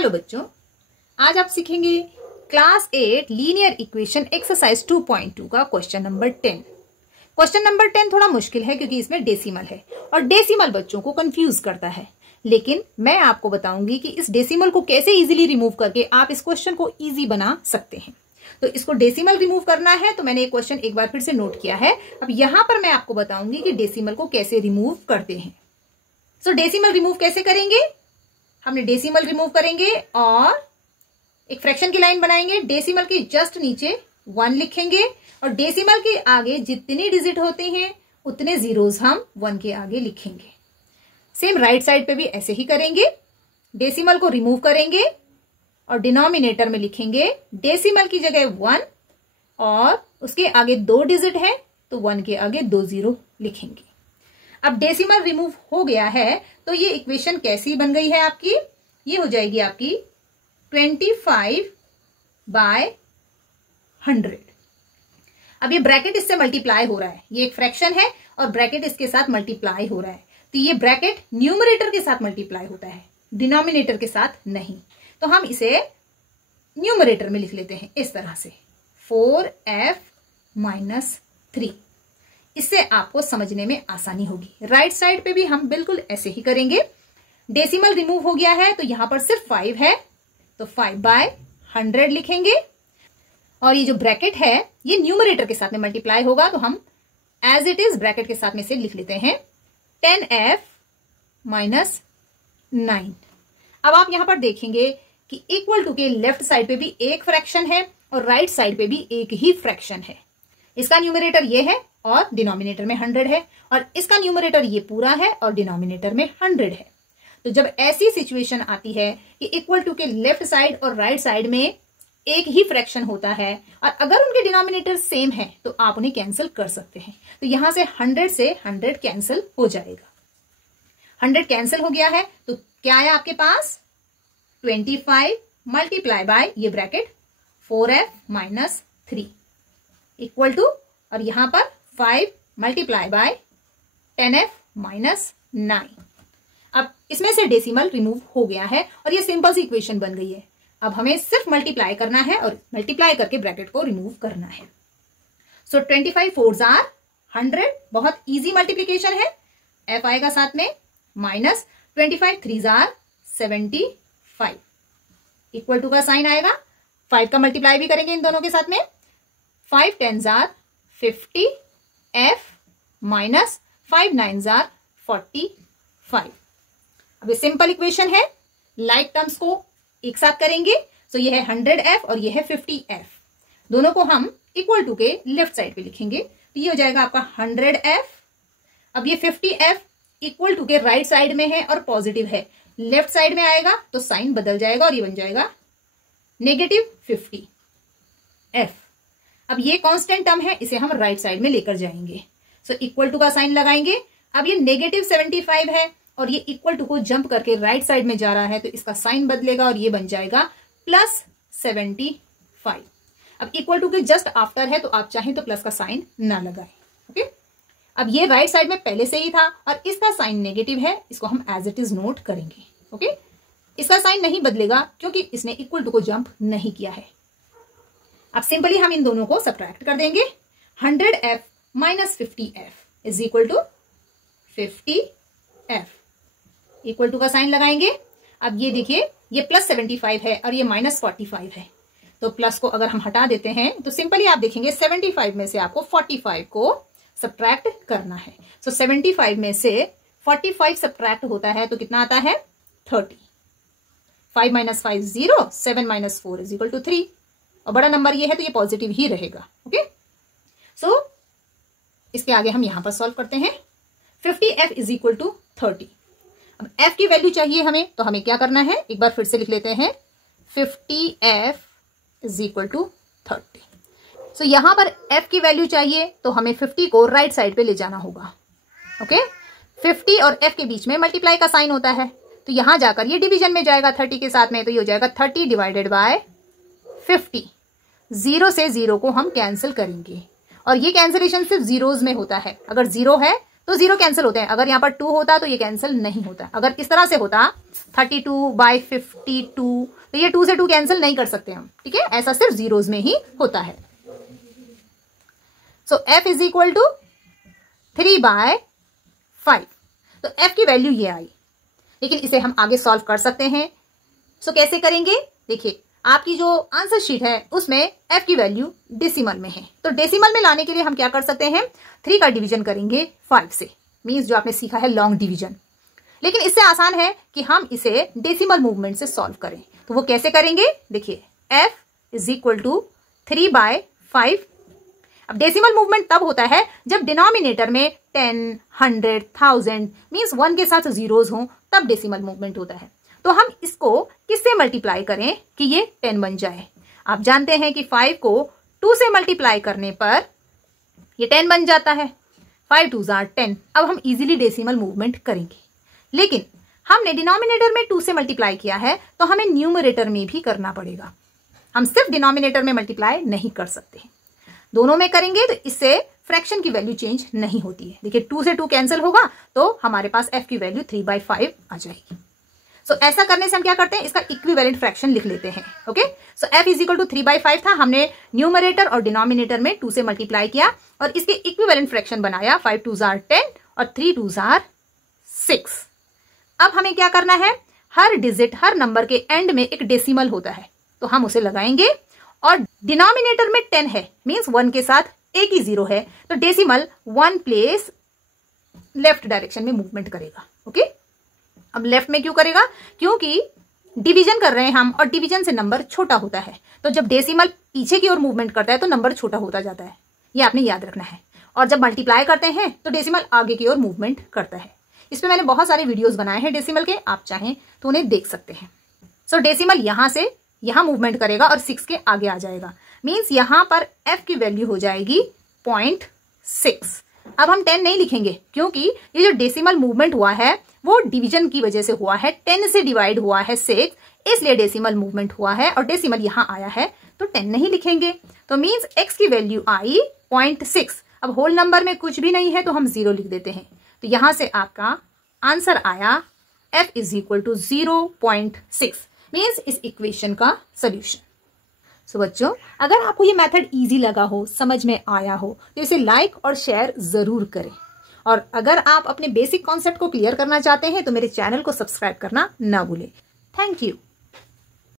Hello बच्चों, आज आप सीखेंगे क्लास 8 लीनियर इक्वेशन एक्सरसाइज 2.2 का क्वेश्चन नंबर 10। क्वेश्चन नंबर 10 थोड़ा मुश्किल है क्योंकि इसमें डेसिमल है और डेसिमल बच्चों को कंफ्यूज करता है, लेकिन मैं आपको बताऊंगी कि इस डेसिमल को कैसे इजीली रिमूव करके आप इस क्वेश्चन को इजी बना सकते हैं। तो इसको डेसिमल रिमूव करना है तो मैंने ये क्वेश्चन एक बार फिर से नोट किया है। अब यहां पर मैं आपको बताऊंगी कि डेसिमल को कैसे रिमूव करते हैं। सो डेसिमल रिमूव कैसे करेंगे? हमने डेसिमल रिमूव करेंगे और एक फ्रैक्शन की लाइन बनाएंगे। डेसिमल के जस्ट नीचे 1 लिखेंगे और डेसिमल के आगे जितने डिजिट होते हैं उतने जीरोस हम 1 के आगे लिखेंगे। सेम राइट साइड पे भी ऐसे ही करेंगे। डेसिमल को रिमूव करेंगे और डिनोमिनेटर में लिखेंगे डेसिमल की जगह 1 और उसके आगे 2 डिजिट है तो 1 के आगे 2 जीरो लिखेंगे। अब डेसिमल रिमूव हो गया है तो ये इक्वेशन कैसी बन गई है आपकी? ये हो जाएगी आपकी 25/100। अब ये ब्रैकेट इससे मल्टीप्लाई हो रहा है, ये एक फ्रैक्शन है और ब्रैकेट इसके साथ मल्टीप्लाई हो रहा है, तो ये ब्रैकेट न्यूमरेटर के साथ मल्टीप्लाई होता है, डिनोमिनेटर के साथ नहीं। तो हम इसे न्यूमरेटर में लिख लेते हैं इस तरह से 4f-3। इससे आपको समझने में आसानी होगी। राइट साइड पे भी हम बिल्कुल ऐसे ही करेंगे। डेसिमल रिमूव हो गया है तो यहां पर सिर्फ 5 है तो 5/100 लिखेंगे और ये जो ब्रैकेट है ये न्यूमरेटर के साथ में मल्टीप्लाई होगा तो हम एज इट इज ब्रैकेट के साथ में से लिख लेते हैं 10f-9। अब आप यहां पर देखेंगे कि इक्वल टू के लेफ्ट साइड पे भी एक फ्रैक्शन है और राइट साइड पे भी एक ही फ्रैक्शन है। इसका न्यूमरेटर ये है और डिनोमिनेटर में 100 है और इसका न्यूमरेटर ये पूरा है और डिनोमिनेटर में 100 है। तो जब ऐसी सिचुएशन आती है कि इक्वल टू के लेफ्ट साइड और राइट साइड में एक ही फ्रैक्शन होता है और अगर उनके डिनोमिनेटर सेम है तो आप उन्हें कैंसिल कर सकते हैं। तो यहां से 100 से 100 कैंसिल हो जाएगा। 100 कैंसिल हो गया है तो क्या है आपके पास? 25 मल्टीप्लाई बाय ये ब्रैकेट 4f-3 इक्वल टू और यहां पर 5 मल्टीप्लाई बाय 10f-9। अब इसमें से डेसिमल रिमूव हो गया है और ये सिंपल सी इक्वेशन बन गई है। अब हमें सिर्फ मल्टीप्लाई करना है और मल्टीप्लाई करके ब्रैकेट को रिमूव करना है। सो 25 4s are 100, बहुत इजी मल्टीप्लीकेशन है। f आएगा साथ में minus 25 3s are 75 equal to का साइन आएगा। 5 का मल्टीप्लाई भी करेंगे इन दोनों के साथ में। 5 10s are 50 f minus 5 9s are 45। अब ये सिंपल इक्वेशन है। लाइक टर्म्स को एक साथ करेंगे तो ये है 100f और ये है 50f। दोनों को हम इक्वल टू के लेफ्ट साइड पे लिखेंगे तो ये हो जाएगा आपका 100f। अब ये 50f इक्वल टू के राइट साइड में है और पॉजिटिव है, लेफ्ट साइड में आएगा तो साइन बदल जाएगा और ये बन जाएगा -50f। अब ये कांस्टेंट टर्म है, इसे हम राइट साइड में लेकर जाएंगे। सो इक्वल टू का साइन लगाएंगे। अब ये -75 है और ये इक्वल टू को जंप करके राइट साइड में जा रहा है तो इसका साइन बदलेगा और ये बन जाएगा +75। अब इक्वल टू के जस्ट आफ्टर है तो आप चाहें तो प्लस का साइन ना लगाएं। ओके, अब ये राइट साइड में पहले से ही था और इसका साइन नेगेटिव है, इसको हम एज इट इज नोट करेंगे। ओके, इसका साइन नहीं बदलेगा क्योंकि इसने इक्वल टू को जंप नहीं किया है। अब सिंपली हम इन दोनों को सब्ट्रैक्ट कर देंगे। 100f - 50f is equal to 50f equal to का साइन लगाएंगे। अब ये देखिए ये +75 है और ये -45 है तो प्लस को अगर हम हटा देते हैं तो सिंपली आप देखेंगे 75 में से आपको 45 को सब्ट्रैक्ट करना है। सो 75 में से 45 सब्ट्रैक्ट होता है तो कितना आता है? 30। 5 - 5 0, 7 - 4 इज इक्वल टू 3 और बड़ा नंबर ये है तो ये पॉजिटिव ही रहेगा। ओके, सो इसके आगे हम यहां पर सॉल्व करते हैं। 50f is equal to 30। अब f की वैल्यू चाहिए हमें तो हमें क्या करना है, एक बार फिर से लिख लेते हैं 50f इज इक्वल टू 30। सो यहां पर f की वैल्यू चाहिए तो हमें 50 को राइट साइड पे ले जाना होगा। ओके, 50 और f के बीच में मल्टीप्लाई का साइन होता है तो यहां जाकर ये डिवीजन में जाएगा 30 के साथ में, तो ये हो जाएगा 30 डिवाइडेड बाय 50। 0 से 0 को हम कैंसिल करेंगे और ये कैंसिलेशन सिर्फ जीरोज में होता है। अगर 0 है तो 0 कैंसिल होते हैं। अगर यहाँ पर 2 होता तो ये कैंसिल नहीं होता। अगर इस तरह से होता 32/52 तो ये 2 से 2 कैंसिल नहीं कर सकते हम, ठीक है। ऐसा सिर्फ जीरोज में ही होता है। सो f इज इक्वल टू 3/5। तो f की वैल्यू ये आई, लेकिन इसे हम आगे सॉल्व कर सकते हैं। सो कैसे करेंगे, देखिए आपकी जो आंसर शीट है उसमें f की वैल्यू डेसिमल में है। तो डेसिमल में लाने के लिए हम क्या कर सकते हैं, 3 का डिवीजन करेंगे 5 से, मींस जो आपने सीखा है लॉन्ग डिवीजन। लेकिन इससे आसान है कि हम इसे डेसिमल मूवमेंट से सॉल्व करें। तो वो कैसे करेंगे, देखिए f इज इक्वल टू 3/5। अब डेसिमल मूवमेंट तब होता है जब डिनोमिनेटर में 10, 100, 1000 मींस 1 के साथ जीरोज हों, तब डेसिमल मूवमेंट होता है। तो हम इसको किससे मल्टीप्लाई करें कि ये 10 बन जाए। आप जानते हैं कि 5 को 2 से मल्टीप्लाई करने पर ये 10 बन जाता है। 5 2s are 10। अब हम इजीली डेसिमल मूवमेंट करेंगे, लेकिन हमने डिनोमिनेटर में 2 से मल्टीप्लाई किया है तो हमें न्यूमरेटर में भी करना पड़ेगा। हम सिर्फ डिनोमिनेटर में मल्टीप्लाई नहीं कर सकते, दोनों में करेंगे तो इससे फ्रैक्शन की वैल्यू चेंज नहीं होती है। देखिए 2 से 2 कैंसिल होगा तो हमारे पास f की वैल्यू 3/5 आ जाएगी। सो ऐसा करने से हम क्या करते हैं, इसका इक्विवेलेंट फ्रैक्शन लिख लेते हैं। Okay, so f is equal to 3/5 था, हमने न्यूमरेटर और डिनोमिनेटर में 2 से मल्टीप्लाई किया और इसके इक्विवेलेंट फ्रैक्शन बनाया। 5 2s are 10 और 3 2s are 6। अब हमें क्या करना है, हर डिजिट, हर नंबर के एंड में एक डेसिमल होता है, तो हम उसे लगाएंगे। और डिनोमिनेटर में 10 है, मींस 1 के साथ एक ही जीरो है, तो डेसिमल 1 प्लेस लेफ्ट डायरेक्शन में मूवमेंट करेगा। ओके, अब लेफ्ट में क्यों करेगा, क्योंकि डिवीजन कर रहे हैं हम और डिवीजन से नंबर छोटा होता है, तो जब डेसिमल पीछे की ओर मूवमेंट करता है तो नंबर छोटा होता जाता है, ये आपने याद रखना है। और जब मल्टीप्लाई करते हैं तो डेसिमल आगे की ओर मूवमेंट करता है। इस पे मैंने बहुत सारे वीडियोस बनाए हैं डेसिमल के, आप चाहें तो उन्हें देख सकते हैं। सो डेसिमल यहां से यहां मूवमेंट करेगा और 6 के आगे आ जाएगा, मींस यहां पर f की वैल्यू हो जाएगी 0.6। अब हम 10 नहीं लिखेंगे क्योंकि ये जो डेसिमल मूवमेंट हुआ है वो डिवीजन की वजह से हुआ है, 10 से डिवाइड हुआ है 6, इसलिए डेसिमल मूवमेंट हुआ है और डेसिमल यहां आया है तो 10 नहीं लिखेंगे। तो मींस x की वैल्यू आई 0.6। अब होल नंबर में कुछ भी नहीं है तो हम 0 लिख देते हैं, तो यहां से आपका आंसर आया f is equal to 0.6, means इस इक्वेशन का सोल्यूशन। सो बच्चों, अगर आपको ये मेथड इजी लगा हो, समझ में आया हो, तो इसे लाइक और शेयर जरूर करें। और अगर आप अपने बेसिक कॉन्सेप्ट को क्लियर करना चाहते हैं तो मेरे चैनल को सब्सक्राइब करना ना भूलें। Thank you.